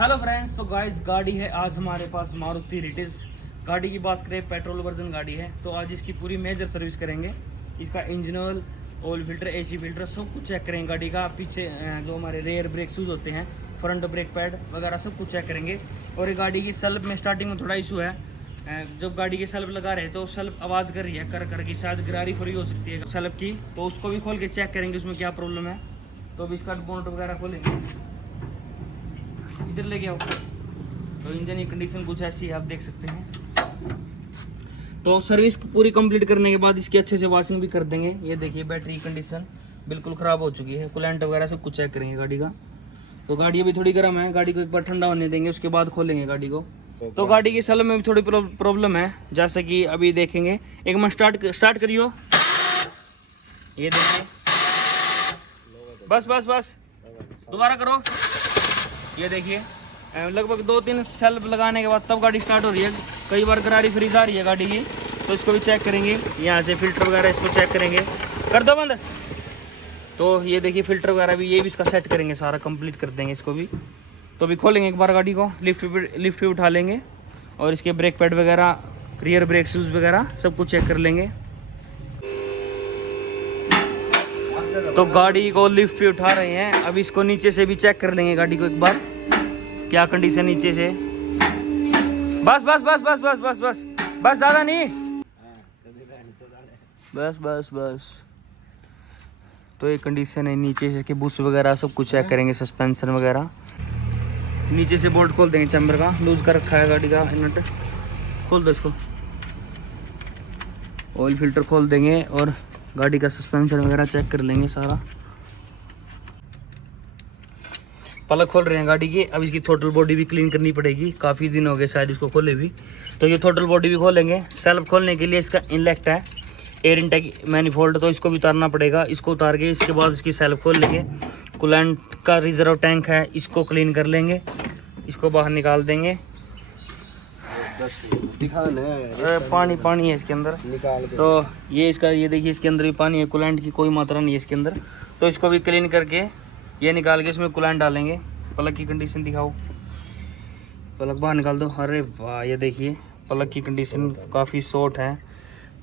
Hello friends, तो guys गाड़ी है आज हमारे पास मारुति रिटिज। गाड़ी की बात करें, पेट्रोल वर्जन गाड़ी है। तो आज इसकी पूरी मेजर सर्विस करेंगे। इसका engine oil filter, AC filter सब कुछ चेक करेंगे। गाड़ी का पीछे जो हमारे रेयर ब्रेक शूज़ होते हैं, फ्रंट ब्रेक पैड वगैरह सब कुछ चेक करेंगे। और ये गाड़ी की सेल्फ में स्टार्टिंग में थोड़ा इशू है। जब गाड़ी की सेल्फ लगा रहे हैं तो सेल्फ आवाज़ कर रही है, कर की शायद गिरारी फ्री हो सकती है सेल्फ की। तो उसको भी खोल के चेक करेंगे उसमें क्या प्रॉब्लम है। तो अभी इसका बोनट वगैरह खोलेंगे, इधर लेके आओ। तो इंजन की कंडीशन कुछ ऐसी है, आप देख सकते हैं। तो सर्विस पूरी कंप्लीट करने के बाद इसकी अच्छे से वॉशिंग भी कर देंगे। ये देखिए बैटरी कंडीशन बिल्कुल ख़राब हो चुकी है। कूलेंट वगैरह सब कुछ चेक करेंगे गाड़ी का। तो गाड़ी अभी थोड़ी गर्म है, गाड़ी को एक बार ठंडा होने देंगे, उसके बाद खोलेंगे गाड़ी को। तो गाड़ी की सेल्फ में भी थोड़ी प्रॉब्लम है, जैसे कि अभी देखेंगे। एक मिनट स्टार्ट करियो। ये देखिए, बस बस बस दोबारा करो। ये देखिए लगभग 2-3 सेल्फ लगाने के बाद तब गाड़ी स्टार्ट हो रही है। कई बार गरारी फ्रीज आ रही है गाड़ी की, तो इसको भी चेक करेंगे। यहाँ से फिल्टर वगैरह इसको चेक करेंगे। कर दो बंद। तो ये देखिए फिल्टर वगैरह भी, ये भी इसका सेट करेंगे, सारा कंप्लीट कर देंगे इसको भी। तो अभी खोलेंगे एक बार गाड़ी को, लिफ्ट पे उठा लेंगे और इसके ब्रेक पैड वगैरह, रियर ब्रेक शूज़ वगैरह सब कुछ चेक कर लेंगे। तो गाड़ी को लिफ्ट पे उठा रहे हैं। अब इसको नीचे से भी चेक कर लेंगे गाड़ी को एक बार, क्या कंडीशन नीचे से। बस बस बस बस बस बस बस बस ज़्यादा नहीं, बस बस बस। तो ये कंडीशन है नीचे से, इसके बुश वगैरह सब कुछ चेक करेंगे, सस्पेंशन वगैरह। नीचे से बोल्ट खोल देंगे, चैम्बर का लूज कर रखा है गाड़ी का नट। खोल दो इसको। ऑयल फिल्टर खोल देंगे और गाड़ी का सस्पेंशन वगैरह चेक कर लेंगे सारा। पलक खोल रहे हैं गाड़ी की। अब इसकी टोटल बॉडी भी क्लीन करनी पड़ेगी, काफ़ी दिन हो गए शायद इसको खोले भी। तो ये टोटल बॉडी भी खोलेंगे। सेल्फ खोलने के लिए इसका इनलेक्ट है, एयर इनटेक मैनिफोल्ड, तो इसको भी उतारना पड़ेगा। इसको उतार के इसके बाद इसकी सेल्फ खोल लेंगे। कूलेंट का रिजर्व टैंक है, इसको क्लीन कर लेंगे, इसको बाहर निकाल देंगे। पानी है इसके अंदर, तो ये इसका, ये देखिए इसके अंदर भी पानी है, कूलेंट की कोई मात्रा नहीं है इसके अंदर। तो इसको भी क्लीन करके ये निकाल के इसमें कूलेंट डालेंगे। पलक की कंडीशन दिखाओ, पलक बाहर निकाल दो। अरे वाह, ये देखिए पलक की कंडीशन काफ़ी शॉर्ट है,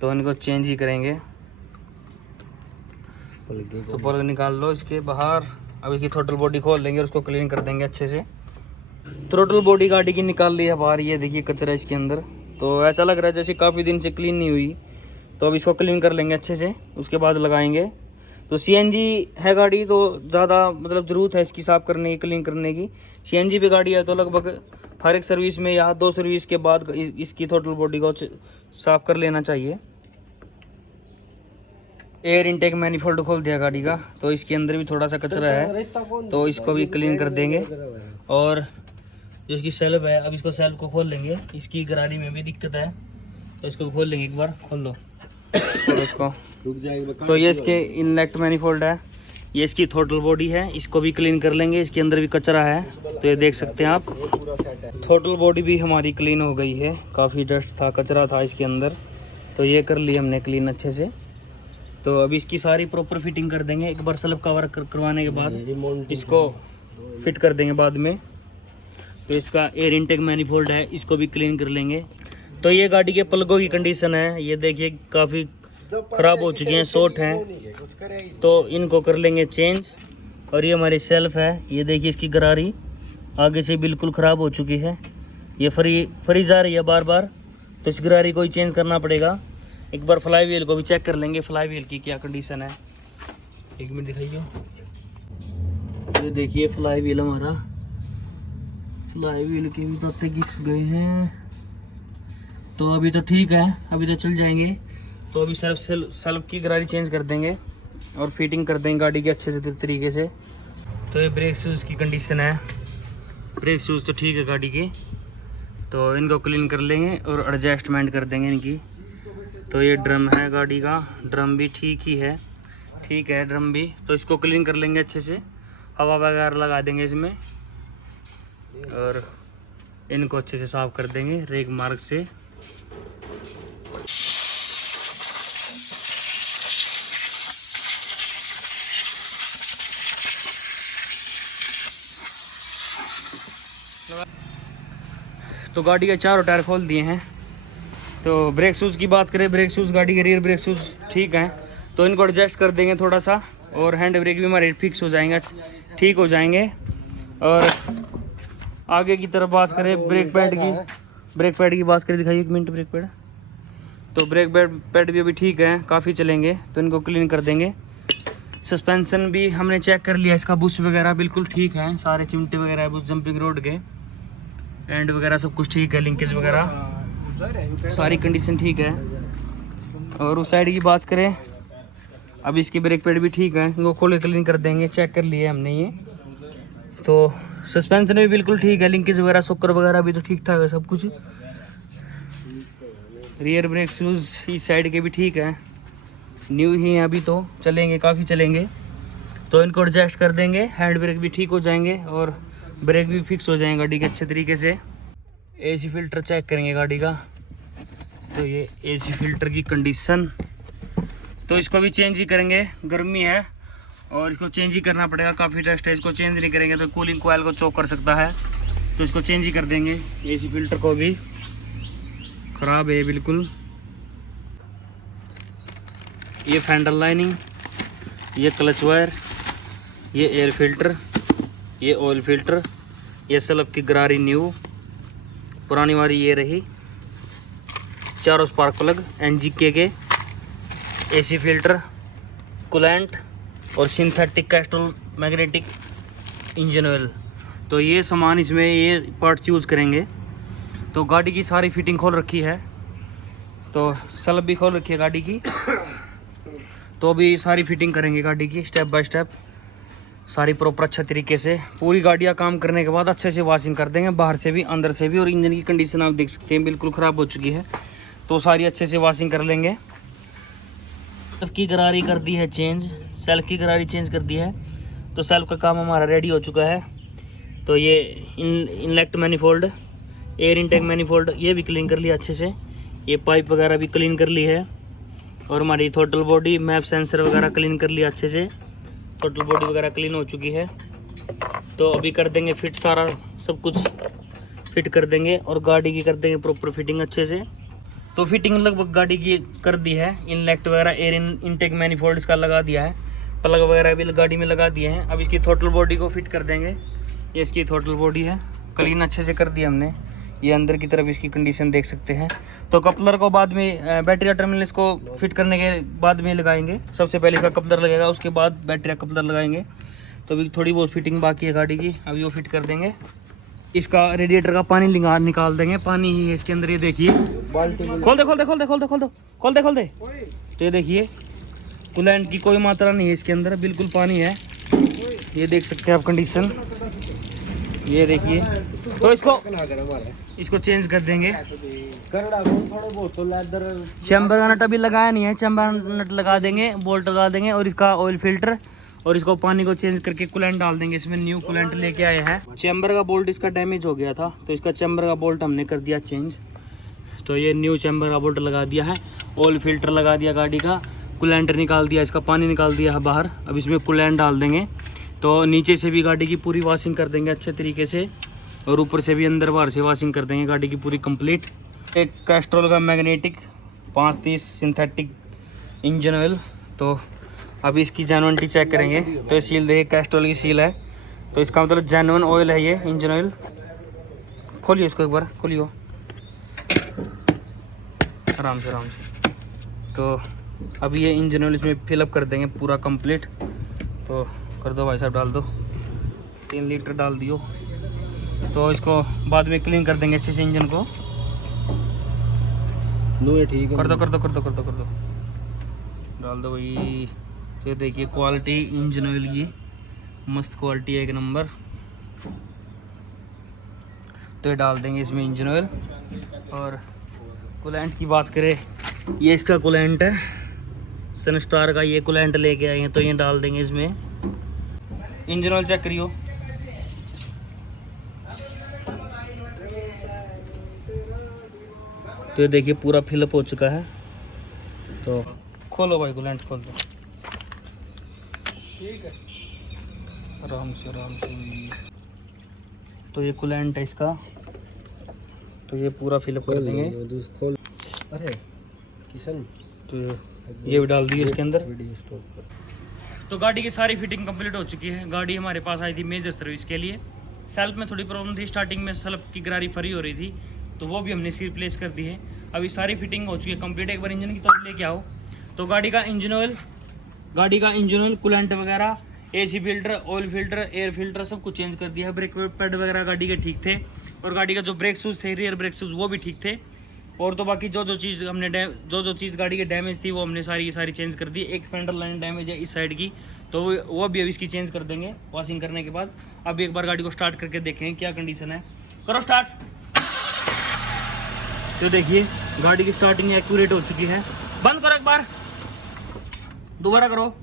तो इनको चेंज ही करेंगे। तो पलक निकाल लो इसके बाहर। अब इसकी टोटल बॉडी खोल देंगे और उसको क्लीन कर देंगे अच्छे से। टोटल बॉडी गाड़ी की निकाल ली है बाहर। ये देखिए कचरा इसके अंदर, तो ऐसा लग रहा है जैसे काफ़ी दिन से क्लीन नहीं हुई। तो अब इसको क्लीन कर लेंगे अच्छे से, उसके बाद लगाएंगे। तो सीएनजी है गाड़ी, तो ज़्यादा मतलब ज़रूरत है इसकी साफ़ करने की, क्लीन करने की। सीएनजी पे गाड़ी है तो लगभग हर एक सर्विस में या 2 सर्विस के बाद इसकी टोटल बॉडी को साफ़ कर लेना चाहिए। एयर इनटेक मैनिफोल्ड खोल दिया गाड़ी का, तो इसके अंदर भी थोड़ा सा कचरा है, तो इसको भी क्लीन कर देंगे। और जो इसकी सेल्फ है, अब इसको सेल्फ को खोल लेंगे। इसकी गरारी में भी दिक्कत है, तो इसको खोल लेंगे एक बार। खोल लो इसको। तो ये इसके इनलेक्ट मैनिफोल्ड है, ये इसकी टोटल बॉडी है, इसको भी क्लीन कर लेंगे। इसके अंदर भी कचरा है, तो ये देख सकते हैं आप। टोटल बॉडी भी हमारी क्लीन हो गई है, काफ़ी डस्ट था, कचरा था इसके अंदर, तो ये कर लिया हमने क्लीन अच्छे से। तो अभी इसकी सारी प्रॉपर फिटिंग कर देंगे। एक बार स्लैब कवर करवाने के बाद इसको फिट कर देंगे बाद में। तो इसका एयर इनटेक मैनिफोल्ड है, इसको भी क्लीन कर लेंगे। तो ये गाड़ी के पलकों की कंडीशन है, ये देखिए काफ़ी ख़राब हो चुकी हैं, शॉर्ट हैं, तो इनको कर लेंगे चेंज। और ये हमारी सेल्फ है, ये देखिए इसकी गरारी आगे से बिल्कुल ख़राब हो चुकी है, ये फ्री जा रही है बार बार, तो इस गरारी को ही चेंज करना पड़ेगा। एक बार फ्लाई व्हील को भी चेक कर लेंगे, फ्लाई व्हील की क्या कंडीशन है। एक मिनट दिखाइए, ये देखिए फ्लाई व्हील हमारा, फ्लाई व्हील के भी तत्ते गिर गए हैं। तो अभी तो ठीक है, अभी तो चल जाएंगे। तो अभी सेल्फ की गरारी चेंज कर देंगे और फिटिंग कर देंगे गाड़ी के अच्छे से तरीके से। तो ये ब्रेक शूज़ की कंडीशन है, ब्रेक शूज़ तो ठीक है गाड़ी की, तो इनको क्लीन कर लेंगे और एडजस्टमेंट कर देंगे इनकी। तो ये ड्रम है गाड़ी का, ड्रम भी ठीक ही है, ठीक है ड्रम भी। तो इसको क्लीन कर लेंगे अच्छे से, हवा वगैरह लगा देंगे इसमें और इनको अच्छे से साफ़ कर देंगे रेग मार्ग से। तो गाड़ी के चारों टायर खोल दिए हैं। तो ब्रेक शूज़ की बात करें, ब्रेक शूज़ गाड़ी के रियर ब्रेक शूज़ ठीक हैं, तो इनको एडजस्ट कर देंगे थोड़ा सा, और हैंड ब्रेक भी हमारे फिक्स हो जाएंगे, ठीक हो जाएंगे। और आगे की तरफ बात करें ब्रेक पैड की बात करें, दिखाइए 1 मिनट ब्रेक पैड। तो ब्रेक पैड भी अभी ठीक है, काफ़ी चलेंगे, तो इनको क्लीन कर देंगे। सस्पेंशन भी हमने चेक कर लिया, इसका बुश वगैरह बिल्कुल ठीक है, सारे चिमटे वगैरह बुश जंपिंग रोड के एंड वगैरह सब कुछ ठीक है, लिंकेज वगैरह सारी कंडीशन ठीक है। और उस साइड की बात करें, अब इसकी ब्रेक पैड भी ठीक है, इनको खोल के क्लीन कर देंगे, चेक कर लिए हमने ये। तो सस्पेंशन भी बिल्कुल ठीक है, लिंकेज वगैरह शॉकर वगैरह भी तो ठीक ठाक है सब कुछ। रियर ब्रेक शूज़ इस साइड के भी ठीक है, न्यू ही हैं अभी, तो चलेंगे, काफ़ी चलेंगे। तो इनको एडजस्ट कर देंगे, हैंड ब्रेक भी ठीक हो जाएंगे और ब्रेक भी फिक्स हो जाएंगे गाड़ी के अच्छे तरीके से। एसी फिल्टर चेक करेंगे गाड़ी का, तो ये एसी फिल्टर की कंडीशन, तो इसको भी चेंज ही करेंगे, गर्मी है और इसको चेंज ही करना पड़ेगा, काफ़ी टेस्ट है, इसको चेंज नहीं करेंगे तो कूलिंग कोयल को चोक कर सकता है, तो इसको चेंज ही कर देंगे। एसी फिल्टर को भी ख़राब है बिल्कुल। ये फेंडर लाइनिंग, ये क्लच वायर, ये एयर फिल्टर, ये ऑयल फिल्टर, ये स्लप की गरारी न्यू, पुरानी वाली ये रही, चारों स्पार्क प्लग एनजीके के, एसी फिल्टर, कूलेंट और synthetic Castrol magnetic engine oil. तो ये सामान इसमें ये पार्ट्स यूज़ करेंगे। तो गाड़ी की सारी फिटिंग खोल रखी है, तो स्लप भी खोल रखी है गाड़ी की, तो अभी सारी फिटिंग करेंगे गाड़ी की स्टेप बाय स्टेप, सारी प्रॉपर अच्छे तरीके से। पूरी गाड़ियाँ काम करने के बाद अच्छे से वॉशिंग कर देंगे, बाहर से भी अंदर से भी। और इंजन की कंडीशन आप देख सकते हैं बिल्कुल ख़राब हो चुकी है, तो सारी अच्छे से वॉशिंग कर लेंगे। सेल्फ की गरारी कर दी है चेंज, सेल्फ की गरारी चेंज कर दी है, तो सेल्फ का काम हमारा रेडी हो चुका है। तो ये inlet manifold, air intake manifold, ये भी क्लीन कर लिया अच्छे से, ये पाइप वगैरह भी क्लीन कर ली है, और हमारी टोटल बॉडी मैप सेंसर वगैरह क्लीन कर लिया अच्छे से, टोटल बॉडी वगैरह क्लीन हो चुकी है। तो अभी कर देंगे फिट, सारा सब कुछ फिट कर देंगे और गाड़ी की कर देंगे प्रॉपर फिटिंग अच्छे से। तो फिटिंग लगभग गाड़ी की कर दी है, इनलेट वगैरह एयर इनटेक मैनिफोल्ड इसका लगा दिया है, प्लग वगैरह भी गाड़ी में लगा दिए हैं। अब इसकी टोटल बॉडी को फिट कर देंगे, ये इसकी टोटल बॉडी है, क्लीन अच्छे से कर दिया हमने। ये अंदर की तरफ इसकी कंडीशन देख सकते हैं। तो कपलर को बाद में बैटरी टर्मिनल इसको फिट करने के बाद में लगाएंगे, सबसे पहले इसका कपलर लगेगा, उसके बाद बैटरी कपलर लगाएंगे। तो अभी थोड़ी बहुत फिटिंग बाकी है गाड़ी की, अभी वो फिट कर देंगे। इसका रेडिएटर का पानी निकाल देंगे, पानी ही है इसके अंदर, ये देखिए, खोल दे। तो ये देखिए कूलेंट की कोई मात्रा नहीं है इसके अंदर, बिल्कुल पानी है, ये देख सकते हैं आप कंडीशन, ये देखिए। तो इसको चेंज कर देंगे। चैम्बर का नट अभी लगाया नहीं है, चैम्बर नट लगा देंगे, बोल्ट लगा देंगे, और इसका ऑयल फिल्टर, और इसको पानी को चेंज करके कूलेंट डाल देंगे। इसमें न्यू कूलेंट लेके आए हैं। चैम्बर का बोल्ट इसका डैमेज हो गया था, तो इसका चैम्बर का बोल्ट हमने कर दिया चेंज, तो ये न्यू चैम्बर का बोल्ट लगा दिया है, ऑयल फिल्टर लगा दिया गाड़ी का, कूलेंट निकाल दिया, इसका पानी निकाल दिया है बाहर। अब इसमें कूलेंट डाल देंगे, तो नीचे से भी गाड़ी की पूरी वॉशिंग कर देंगे अच्छे तरीके से, और ऊपर से भी अंदर बाहर से वॉशिंग कर देंगे गाड़ी की पूरी कंप्लीट। एक कैस्ट्रोल का मैग्नेटिक 530 सिंथेटिक इंजन ऑयल। तो अभी इसकी जेन्युइनिटी चेक करेंगे, तो ये सील देखिए, कैस्ट्रोल की सील है, तो इसका मतलब जेन्युइन ऑयल है ये इंजन ऑयल। खोलिए इसको एक बार, खोलियो आराम से। तो अभी ये इंजन ऑयल इसमें फिलअप कर देंगे पूरा कंप्लीट। तो कर दो भाई साहब, डाल दो, 3 लीटर डाल दियो। तो इसको बाद में क्लीन कर देंगे अच्छे से इंजन को। ठीक है, कर दो, डाल दो भाई। तो देखिए क्वालिटी इंजन ऑयल की मस्त क्वालिटी है, 1 नंबर। तो ये डाल देंगे इसमें इंजन ऑयल। और कूलेंट की बात करें, ये इसका कूलेंट है, सनस्टार का ये कूलेंट लेके आए हैं, तो ये डाल देंगे इसमें। इंजन ऑयल चेक करियो, तो ये देखिए पूरा फिलअप हो चुका है। तो खोलो भाई, कूलेंट खोल दो, ठीक है, आराम से। तो ये कूलेंट है इसका, तो ये पूरा फिलअप कर देंगे। अरे किशन, तो ये भी डाल दिए इसके अंदर। तो गाड़ी की सारी फिटिंग कंप्लीट हो चुकी है। गाड़ी हमारे पास आई थी मेजर सर्विस के लिए। सेल्फ में थोड़ी प्रॉब्लम थी, स्टार्टिंग में सेल्फ की गरारी फरी हो रही थी, तो वो भी हमने इसकी रिप्लेस कर दी है। अभी सारी फिटिंग हो चुकी है कंप्लीट। एक बार इंजन की तरफ लेके आओ। तो गाड़ी का इंजन ऑयल, कूलेंट वगैरह, AC filter, oil filter, air filter सब कुछ चेंज कर दिया है। ब्रेक पैड वगैरह गाड़ी के ठीक थे, और गाड़ी का जो ब्रेक शूज थे, रियर ब्रेक शूज, वो भी ठीक थे। और तो बाकी जो चीज़ हमने जो चीज़ गाड़ी के डैमेज थी वो हमने सारी चेंज कर दी। एक फेंडर लाइन डैमेज है इस साइड की, तो वो भी अभी इसकी चेंज कर देंगे वॉशिंग करने के बाद। अब एक बार गाड़ी को स्टार्ट करके देखें क्या कंडीशन है। करो स्टार्ट। तो देखिए गाड़ी की स्टार्टिंग एक्यूरेट हो चुकी है। बंद करो एक बार, दोबारा करो।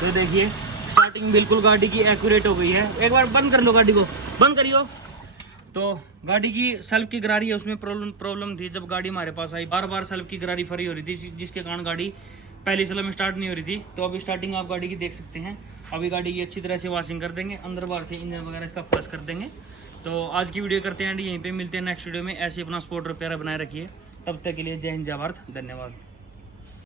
तो देखिए स्टार्टिंग बिल्कुल गाड़ी की एक्यूरेट हो गई है। एक बार बंद कर लो, गाड़ी को बंद करियो। तो गाड़ी की सेल्फ की गरारी है, उसमें प्रॉब्लम थी। जब गाड़ी हमारे पास आई बार बार सेल्फ की गरारी फरी हो रही थी, जिसके कारण गाड़ी पहली स्लो में स्टार्ट नहीं हो रही थी। तो अभी स्टार्टिंग आप गाड़ी की देख सकते हैं। अभी गाड़ी की अच्छी तरह से वॉशिंग कर देंगे, अंदर बाहर से इंजन वगैरह इसका प्लस कर देंगे। तो आज की वीडियो करते हैं यहीं पे, मिलते हैं नेक्स्ट वीडियो में। ऐसे अपना स्पोर्ट और प्यारा बनाए रखिए। तब तक के लिए जय हिंद, जय भारत, धन्यवाद।